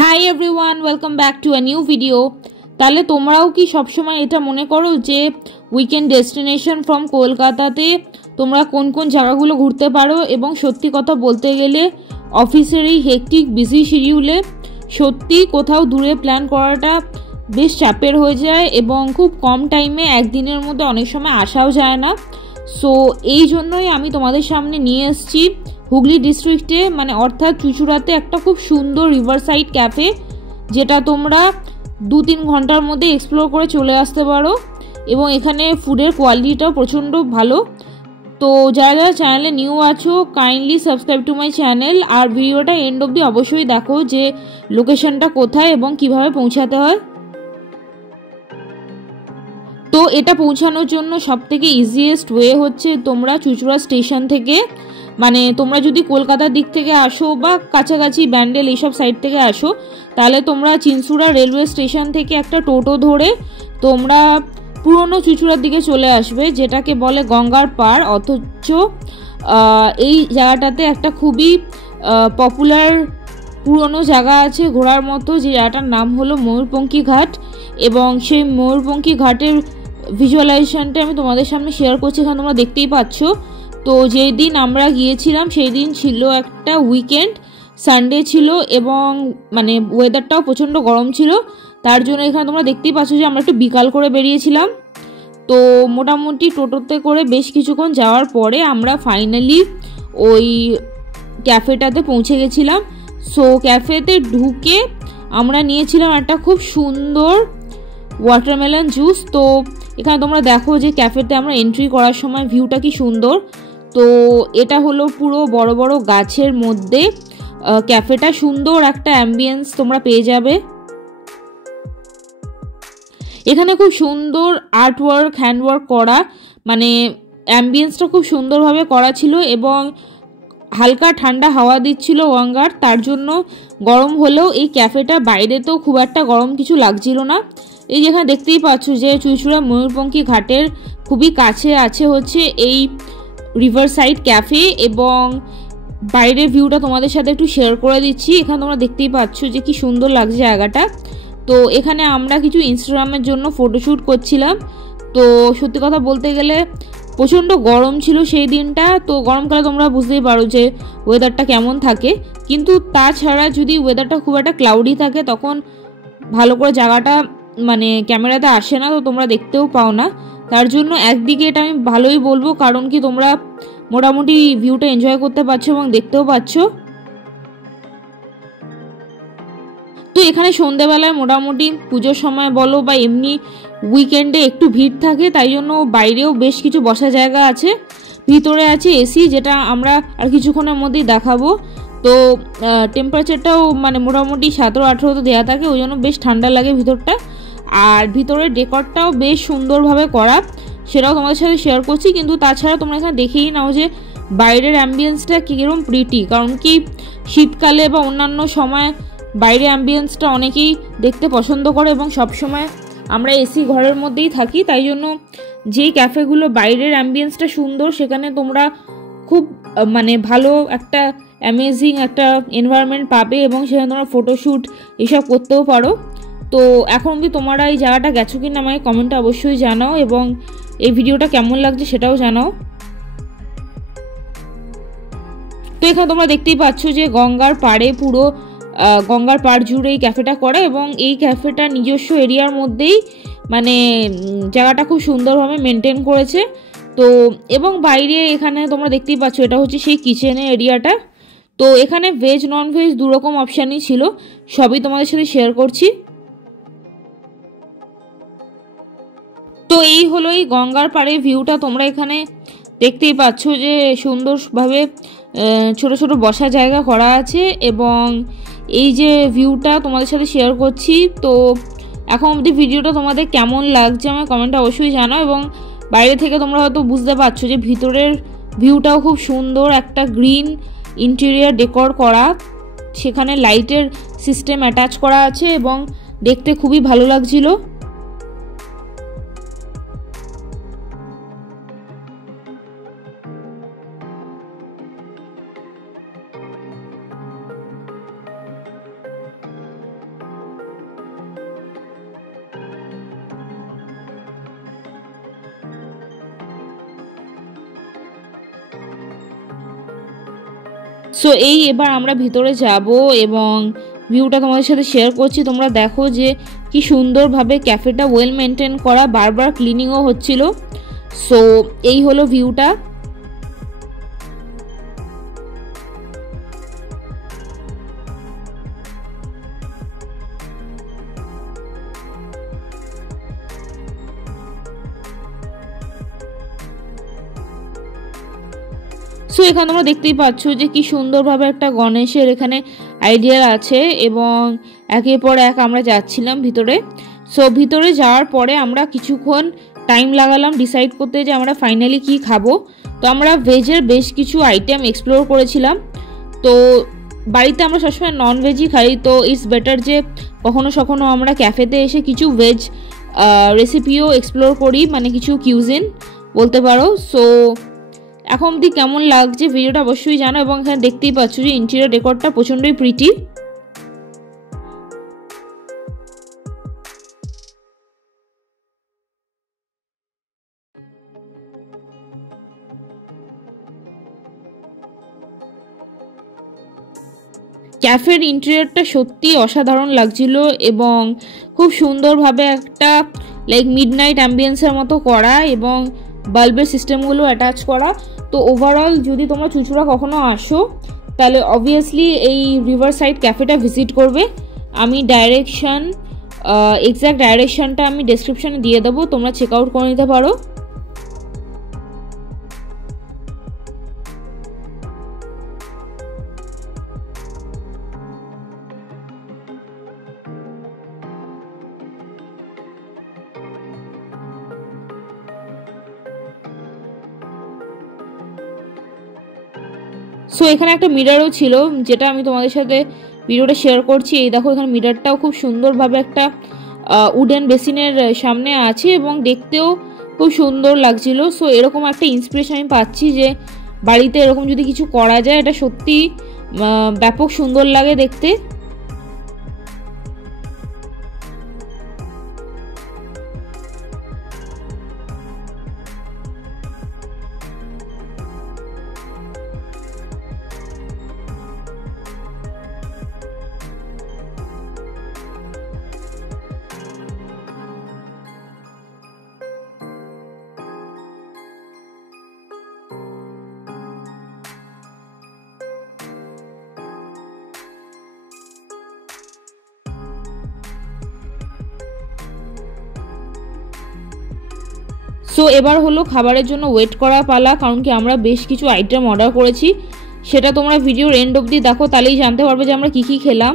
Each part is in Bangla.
Hi everyone, welcome back to a new video. তাহলে তোমরাও কি সবসময় এটা মনে করো যে উইকেন্ড ডেস্টিনেশন ফ্রম কলকাতাতে তোমরা কোন কোন জায়গাগুলো ঘুরতে পারো? এবং সত্যি কথা বলতে গেলে অফিসের এই হেকটিক বিজি শিডিউলে সত্যি কোথাও দূরে প্ল্যান করাটা বেশ চাপের হয়ে যায় এবং খুব কম টাইমে একদিনের মধ্যে অনেক সময় আসাও যায় না। সো এই জন্যই আমি তোমাদের সামনে নিয়ে এসেছি হুগলি ডিস্ট্রিক্টে অর্থাৎ চুঁচুড়াতে একটা খুব সুন্দর রিভার সাইড ক্যাফে, যেটা তোমরা 2-3 ঘন্টার মধ্যে এক্সপ্লোর করে চলে আসতে পারো এবং এখানে ফুডের কোয়ালিটিটাও প্রচণ্ড ভালো। তো যারা যারা চ্যানেলে নিউ আছো kindly subscribe to my channel, আর ভিডিওটা এন্ড অবধি অবশ্যই দেখো যে লোকেশনটা কোথায় এবং কিভাবে পৌঁছাতে হয়। তো এটা পৌঁছানোর জন্য সবথেকে ইজিয়েস্ট ওয়ে হচ্ছে তোমরা চুঁচুড়া স্টেশন থেকে, তোমরা যদি কলকাতার দিক থেকে আসো বা কাছাকাছি ব্যান্ডেল এইসব সাইড থেকে আসো, তাহলে তোমরা চিনসুড়া রেলওয়ে স্টেশন থেকে একটা টোটো ধরে তোমরা পুরনো চুঁচুড়ার দিকে চলে আসবে, যেটাকে বলে গঙ্গার পাড়। অথচ এই জায়গাটাতে একটা খুবই পপুলার পুরনো জায়গা আছে ঘোরার মতো, যে জায়গাটার নাম হলো ময়ূরপঙ্খী ঘাট। এবং সেই ময়ূরপঙ্খী ঘাটের ভিজুয়ালাইজেশনটা আমি তোমাদের সামনে শেয়ার করছি, এখানে তোমরা দেখতেই পাচ্ছ। তো যেই দিন আমরা গিয়েছিলাম সেই দিন ছিল একটা উইকেন্ড, সানডে ছিল এবং ওয়েদারটাও প্রচণ্ড গরম ছিল। তার জন্য এখানে তোমরা দেখতেই পাচ্ছ যে আমরা একটু বিকাল করে বেরিয়েছিলাম। তো মোটামুটি টোটোতে করে বেশ কিছুক্ষণ যাওয়ার পরে আমরা ফাইনালি ওই ক্যাফেটাতে পৌঁছে গেছিলাম। সো ক্যাফেতে ঢুকে আমরা নিয়েছিলাম একটা খুব সুন্দর ওয়াটারমেলন জুস। তো এখানে তোমরা দেখো যে ক্যাফেতে আমরা এন্ট্রি করার সময় ভিউটা কি সুন্দর। তো এটা হলো পুরো বড় বড় গাছের মধ্যে ক্যাফেটা, সুন্দর একটা অ্যাম্বিয়েন্স তোমরা পেয়ে যাবে। এখানে খুব সুন্দর আর্টওয়ার্ক, হ্যান্ডওয়ার্ক করা, অ্যাম্বিয়েন্সটা খুব সুন্দরভাবে করা ছিল এবং হালকা ঠান্ডা হাওয়া দিচ্ছিল গঙ্গার। তার জন্য গরম হলেও এই ক্যাফেটা বাইরে তো খুব একটা গরম কিছু লাগছিল না। এই যেখানে দেখতেই পাচ্ছ যে চুঁচুড়া ময়ূরপঙ্খী ঘাটের খুবই কাছে আছে হচ্ছে এই রিভার সাইড ক্যাফে, এবং বাইরের ভিউটা তোমাদের সাথে একটু শেয়ার করে দিচ্ছি। এখানে তোমরা দেখতেই পাচ্ছ যে কি সুন্দর লাগছে জায়গাটা। তো এখানে আমরা কিছু ইনস্টাগ্রামের জন্য ফটোশ্যুট করছিলাম। তো সত্যি কথা বলতে গেলে প্রচণ্ড গরম ছিল সেই দিনটা। তো গরমকালে তোমরা বুঝতেই পারো যে ওয়েদারটা কেমন থাকে, কিন্তু তাছাড়া যদি ওয়েদারটা খুব একটা ক্লাউডি থাকে তখন ভালো করে জায়গাটা ক্যামেরাতে আসে না, তো তোমরা দেখতেও পাও না। তার জন্য একদিকে এটা আমি ভালোই বলবো, কারণ কি তোমরা মোটামুটি ভিউটা এনজয় করতে পারছো এবং দেখতেও পাচ্ছ। তো এখানে সন্ধেবেলায় মোটামুটি পুজোর সময় বলো বা এমনি উইকেন্ডে একটু ভিড় থাকে, তাই জন্য বাইরেও বেশ কিছু বসার জায়গা আছে। ভিতরে আছে এসি, যেটা আমরা আর কিছুক্ষণের মধ্যেই দেখাবো। তো টেম্পারেচারটাও মোটামুটি 17-18 দেওয়া থাকে, ওই জন্য বেশ ঠান্ডা লাগে ভিতরটা। আর ভিতরের ডেকরটাও বেশ সুন্দরভাবে করা, সেটাও তোমাদের সাথে শেয়ার করছি। কিন্তু তাছাড়া তোমরা এখানে দেখেই নাও যে বাইরের অ্যাম্বিয়েন্সটা কীরকম প্রিটি, কারণ কি শীতকালে বা অন্যান্য সময় বাইরে অ্যাম্বিয়েন্সটা অনেকেই দেখতে পছন্দ করে এবং সবসময় আমরা এসি ঘরের মধ্যেই থাকি। তাই জন্য যেই ক্যাফেগুলো বাইরের অ্যাম্বিয়েন্সটা সুন্দর, সেখানে তোমরা খুব ভালো একটা অ্যামেজিং একটা এনভায়রনমেন্ট পাবে এবং সেখানে তোমরা ফটোশ্যুট এসব করতেও পারো। তো এখন কি তোমরা এই জায়গাটা গেছো কিনা আমাকে কমেন্টে অবশ্যই জানাও, এবং এই ভিডিওটা কেমন লাগছে সেটাও জানাও। তো এখানে তোমরা দেখতেই পাচ্ছ যে গঙ্গার পাড়ে, পুরো গঙ্গার পাড় জুড়ে এই ক্যাফেটা করা, এবং এই ক্যাফেটা নিজস্ব এরিয়ার মধ্যেই জায়গাটা খুব সুন্দরভাবে মেনটেন করেছে। তো এবং বাইরে এখানে তোমরা দেখতেই পাচ্ছ এটা হচ্ছে সেই কিচেনের এরিয়াটা। তো এখানে ভেজ নন ভেজ দুরকম অপশানই ছিল, সবই তোমাদের সাথে শেয়ার করছি। তো এই হলো এই গঙ্গার পাড়ে ভিউটা, তোমরা এখানে দেখতেই পাচ্ছ যে সুন্দরভাবে ছোট ছোট বসার জায়গা করা আছে, এবং এই যে ভিউটা তোমাদের সাথে শেয়ার করছি। তো এখন অবধি ভিডিওটা তোমাদের কেমন লাগছে আমাকে কমেন্টে অবশ্যই জানাও, এবং বাইরে থেকে তোমরা হয়তো বুঝতে পারছো যে ভিতরের ভিউটাও খুব সুন্দর, একটা গ্রিন ইন্টেরিয়ার ডেকোর করা, সেখানে লাইটের সিস্টেম অ্যাটাচ করা আছে এবং দেখতে খুবই ভালো লাগছিল। সো এই এবার আমরা ভিতরে যাব এবং ভিউটা তোমাদের সাথে শেয়ার করছি। তোমরা দেখো যে কি সুন্দরভাবে ক্যাফেটা ওয়েল মেনটেন করা, বারবার ক্লিনিংও হচ্ছিল। সো এই হলো ভিউটা। সো এখানে তোমরা দেখতেই পাচ্ছ যে কি সুন্দরভাবে একটা গণেশের এখানে আইডিয়া আছে এবং একের পর এক আমরা যাচ্ছিলাম ভিতরে। সো ভিতরে যাওয়ার পরে আমরা কিছুক্ষণ টাইম লাগালাম ডিসাইড করতে যে আমরা ফাইনালি কি খাবো। তো আমরা ভেজের বেশ কিছু আইটেম এক্সপ্লোর করেছিলাম। তো বাড়িতে আমরা সবসময় নন ভেজই খাই, তো ইটস বেটার যে কখনো কখনো আমরা ক্যাফেতে এসে কিছু ভেজ রেসিপিও এক্সপ্লোর করি, মানে কিছু কিউজিন বলতে পারো। সো এখন অবধি কেমন লাগছে ভিডিওটা অবশ্যই জানো, এবং এখানে দেখতেই পাচ্ছ যে ইন্টেরিয়র ডেকোরটা প্রচণ্ডই প্রিটি। ক্যাফের ইন্টেরিয়রটা সত্যি অসাধারণ লাগছিল এবং খুব সুন্দরভাবে একটা লাইক মিডনাইট অ্যাম্বিয়েন্সের মতো করা এবং বাল্বের সিস্টেমগুলো অ্যাটাচ করা। তো ওভারঅল যদি তোমরা চুঁচুড়া কখনো আসো তাহলে অবভিয়াসলি এই রিভার সাইড ক্যাফেটা ভিজিট করবে। আমি এক্স্যাক্ট ডাইরেকশানটা আমি ডেসক্রিপশানে দিয়ে দেবো, তোমরা চেক আউট করে নিতে পারো। সো এখানে একটা মিররও ছিল যেটা আমি তোমাদের সাথে ভিডিওটা শেয়ার করছি। এই দেখো এখানে মিররটাও খুব সুন্দরভাবে একটা উডেন বেসিনের সামনে আছে এবং দেখতেও খুব সুন্দর লাগছিল। সো এরকম একটা ইন্সপিরেশন আমি পাচ্ছি যে বাড়িতে এরকম যদি কিছু করা যায় এটা সত্যি ব্যাপক সুন্দর লাগে দেখতে। সো এবার হলো খাবারের জন্য ওয়েট করা পালা, কারণ কি আমরা বেশ কিছু আইটেম অর্ডার করেছি। সেটা তোমরা ভিডিওর এন্ড অবধি দেখো, তাহলেই জানতে পারবে যে আমরা কী কী খেলাম।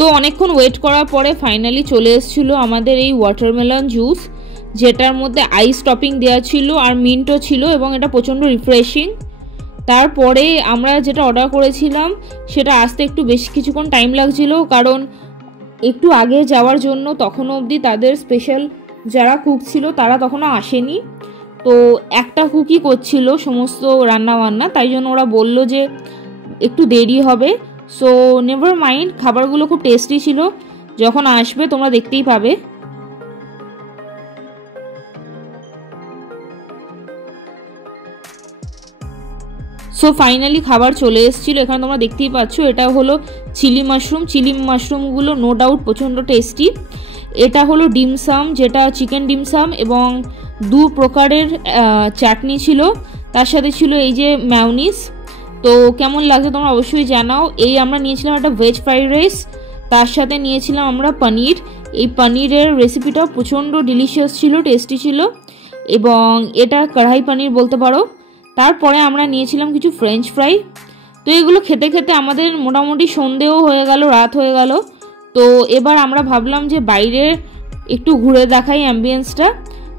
তো অনেকক্ষণ ওয়েট করার পরে ফাইনালি চলে এসেছিলো আমাদের এই ওয়াটারমেলন জুস, যেটার মধ্যে আইস টপিং দেওয়া ছিল আর মিন্টও ছিল এবং এটা প্রচণ্ড রিফ্রেশিং। তারপরে আমরা যেটা অর্ডার করেছিলাম সেটা আসতে একটু বেশ কিছুক্ষণ টাইম লাগছিল, কারণ একটু আগে যাওয়ার জন্য তখনও অবধি তাদের স্পেশাল যারা কুক ছিল তারা তখনও আসেনি। তো একটা কুকই করছিল সমস্ত রান্নাবান্না, তাই জন্য ওরা বলল যে একটু দেরি হবে। সো নেভার মাইন্ড, খাবারগুলো খুব টেস্টি ছিল, যখন আসবে তোমরা দেখতেই পাবে। সো ফাইনালি খাবার চলে এসেছিলো। এখানে তোমরা দেখতেই পাচ্ছ এটা হলো চিলি মাশরুমগুলো নো ডাউট প্রচণ্ড টেস্টি। এটা হলো ডিমসাম, যেটা চিকেন ডিমসাম এবং দু প্রকারের চাটনি ছিল, তার সাথে ছিল এই যে ম্যায়োনিজ। তো কেমন লাগছে তোমরা অবশ্যই জানাও। এই আমরা নিয়েছিলাম একটা ভেজ ফ্রাইড রাইস, তার সাথে নিয়েছিলাম আমরা পনির। এই পনিরের রেসিপিটাও প্রচণ্ড ডিলিশিয়াস ছিল, টেস্টি ছিল এবং এটা কড়াই পনির বলতে পারো। তারপরে আমরা নিয়েছিলাম কিছু ফ্রেঞ্চ ফ্রাই। তো এগুলো খেতে খেতে আমাদের মোটামুটি সন্ধেও হয়ে গেল, রাত হয়ে গেল। তো এবার আমরা ভাবলাম যে বাইরে একটু ঘুরে দেখাই অ্যাম্বিয়েন্সটা।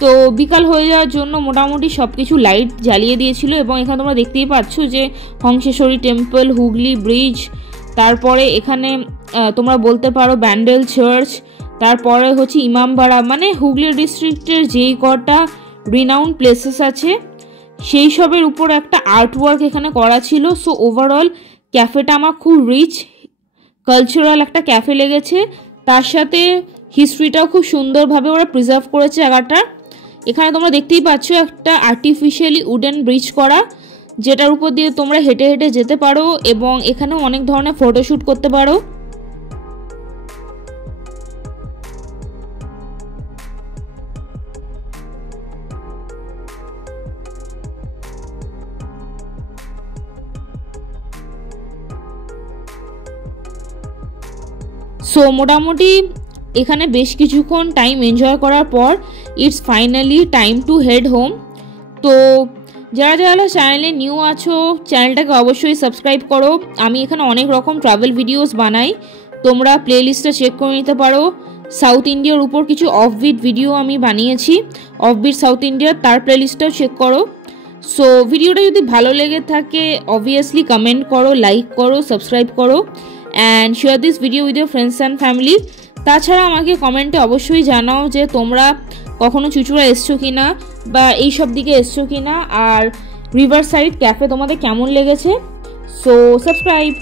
তো বিকাল হয়ে যাওয়ার জন্য মোটামুটি সব কিছু লাইট জ্বালিয়ে দিয়েছিল এবং এখানে তোমরা দেখতেই পাচ্ছ যে হংসেশ্বরী টেম্পল, হুগলি ব্রিজ, তারপরে এখানে তোমরা বলতে পারো ব্যান্ডেল চার্চ, তারপরে হচ্ছে ইমামবাড়া, মানে হুগলি ডিস্ট্রিক্টের যেই কটা রিনাউন্ড প্লেসেস আছে সেই সবের উপর একটা আর্টওয়ার্ক এখানে করা ছিল। সো ওভারঅল ক্যাফেটা আমার খুব রিচ কালচারাল একটা ক্যাফে লেগেছে, তার সাথে হিস্ট্রিটাও খুব সুন্দরভাবে ওরা প্রিজার্ভ করেছে জায়গাটা। এখানে তোমরা দেখতেই পাচ্ছ একটা আর্টিফিশিয়ালি উডেন ব্রিজ করা, যেটার উপর দিয়ে তোমরা হেঁটে হেঁটে যেতে পারো এবং এখানেও অনেক ধরনের ফটোশ্যুট করতে পারো। সো মোটামুটি এখানে বেশ কিছুক্ষণ টাইম এনজয় করার পর it's finally time to head home. তো যারা যারা চ্যানেলে নিউ আছো চ্যানেলটাকে অবশ্যই সাবস্ক্রাইব করো। আমি এখানে অনেক রকম ট্রাভেল ভিডিওস বানাই, তোমরা প্লেলিস্টটা চেক করে নিতে পারো। সাউথ ইন্ডিয়ার উপর কিছু অফবিট ভিডিও আমি বানিয়েছি, অফবিট সাউথ ইন্ডিয়ার, তার প্লেলিস্টটাও চেক করো। সো ভিডিওটা যদি ভালো লেগে থাকে অবভিয়াসলি কমেন্ট করো, লাইক করো, সাবস্ক্রাইব করো and share this video with your friends and family. তাছাড়া আমাকে কমেন্টে অবশ্যই জানাও যে তোমরা কখনো চুঁচুড়া এসছো কিনা বা এই সব দিকে এসছো কিনা, আর রিভার সাইড ক্যাফে তোমাদের কেমন লেগেছে। So subscribe.